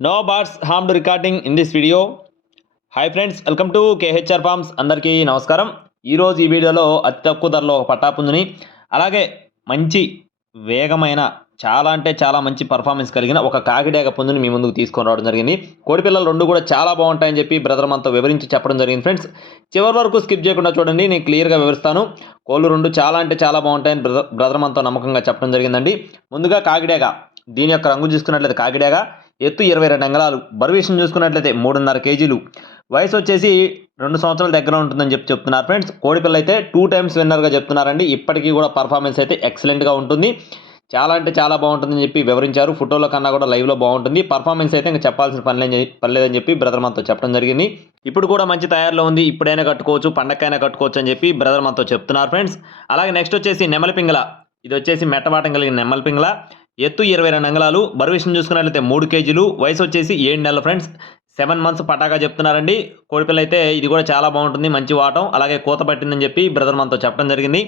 No birds harmed recording in this video. Hi friends, welcome to KHR forms. అందరికీ నమస్కారం. ఈరోజు ఈ వీడియోలో అతి తక్కువ ధరలో ఒక పట్టాపుంజుని, అలాగే మంచి వేగమైన చాలా అంటే చాలా మంచి పర్ఫార్మెన్స్ కలిగిన ఒక కాకిడేగ పుంజుని మీ ముందుకు తీసుకొని రావడం జరిగింది. కోడిపిల్లలు రెండు కూడా చాలా బాగుంటాయని చెప్పి బ్రదర్ మనతో వివరించి చెప్పడం జరిగింది. ఫ్రెండ్స్, చివరి వరకు స్కిప్ చేయకుండా చూడండి, నేను క్లియర్గా వివరిస్తాను. కోళ్ళు రెండు చాలా అంటే చాలా బాగుంటాయని బ్రదర్ మనతో నమ్మకంగా చెప్పడం జరిగిందండి. ముందుగా కాకిడేగ, దీని యొక్క రంగు చూసుకున్నట్లయితే కాకిడేగ, ఎత్తు 22 అంగుళాలు, బరువు విషయం చూసుకున్నట్లయితే 3.5 కేజీలు, వయసు వచ్చేసి 2 సంవత్సరాల దగ్గర ఉంటుందని చెప్తున్నారు. ఫ్రెండ్స్, కోడిపిల్ల అయితే 2 టైమ్స్ విన్నర్గా చెప్తున్నారండి. ఇప్పటికీ కూడా పర్ఫార్మెన్స్ అయితే ఎక్సలెంట్గా ఉంటుంది, చాలా అంటే చాలా బాగుంటుందని చెప్పి వివరించారు. ఫోటోలో కన్నా కూడా లైవ్లో బాగుంటుంది. పర్ఫార్మెన్స్ అయితే ఇంకా చెప్పాల్సిన పని లేదని చెప్పి బ్రదర్ మనతో చెప్పడం జరిగింది. ఇప్పుడు కూడా మంచి తయారులో ఉంది, ఇప్పుడైనా కట్టుకోవచ్చు, పండక్కైనా కట్టుకోవచ్చు అని చెప్పి బ్రదర్ మనతో చెప్తున్నారు. ఫ్రెండ్స్, అలాగే నెక్స్ట్ వచ్చేసి నెమలి పింగళ, ఇది వచ్చేసి మెట్టవాటం కలిగిన నెమలి పింగళ, ఎత్తు 22 అంగుళాలు, బరువు విషయం చూసుకున్నట్లయితే 3 కేజీలు, వయసు వచ్చేసి 7 నెలలు. ఫ్రెండ్స్, 7 మంత్స్ పటాగా చెప్తున్నారండి. కోడిపిల్ల అయితే ఇది కూడా చాలా బాగుంటుంది, మంచి వాటం, అలాగే కోత పట్టిందని చెప్పి బ్రదర్ మనతో చెప్పడం జరిగింది.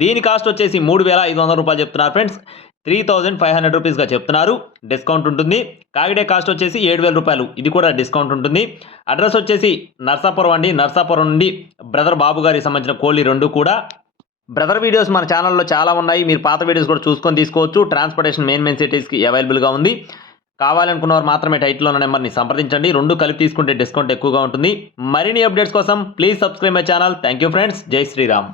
దీని కాస్ట్ వచ్చేసి 3,500 రూపాయలు చెప్తున్నారు. ఫ్రెండ్స్, 3,500 రూపీస్గా చెప్తున్నారు, డిస్కౌంట్ ఉంటుంది. కాకిడే కాస్ట్ వచ్చేసి 7,000 రూపాయలు, ఇది కూడా డిస్కౌంట్ ఉంటుంది. అడ్రస్ వచ్చేసి నర్సాపురం అండి. నర్సాపురం నుండి బ్రదర్ బాబు గారికి సంబంధించిన కోళ్ళు రెండు కూడా. బ్రదర్ వీడియోస్ మన ఛానల్లో చాలా ఉన్నాయి, మీరు పాత వీడియోస్ కూడా చూసుకొని తీసుకోవచ్చు. ట్రాన్స్పోర్టేషన్ మెయిన్ సిటీస్కి అవైలబుల్గా ఉంది. కావాలనుకున్నవారు మాత్రమే టైటిల్లో ఉన్న నెంబర్ని సంప్రదించండి. రెండు కలిపి తీసుకుంటే డిస్కౌంట్ ఎక్కువగా ఉంటుంది. మరిన్ని అప్డేట్స్ కోసం please subscribe my channel. Thank you friends, జై శ్రీరామ్.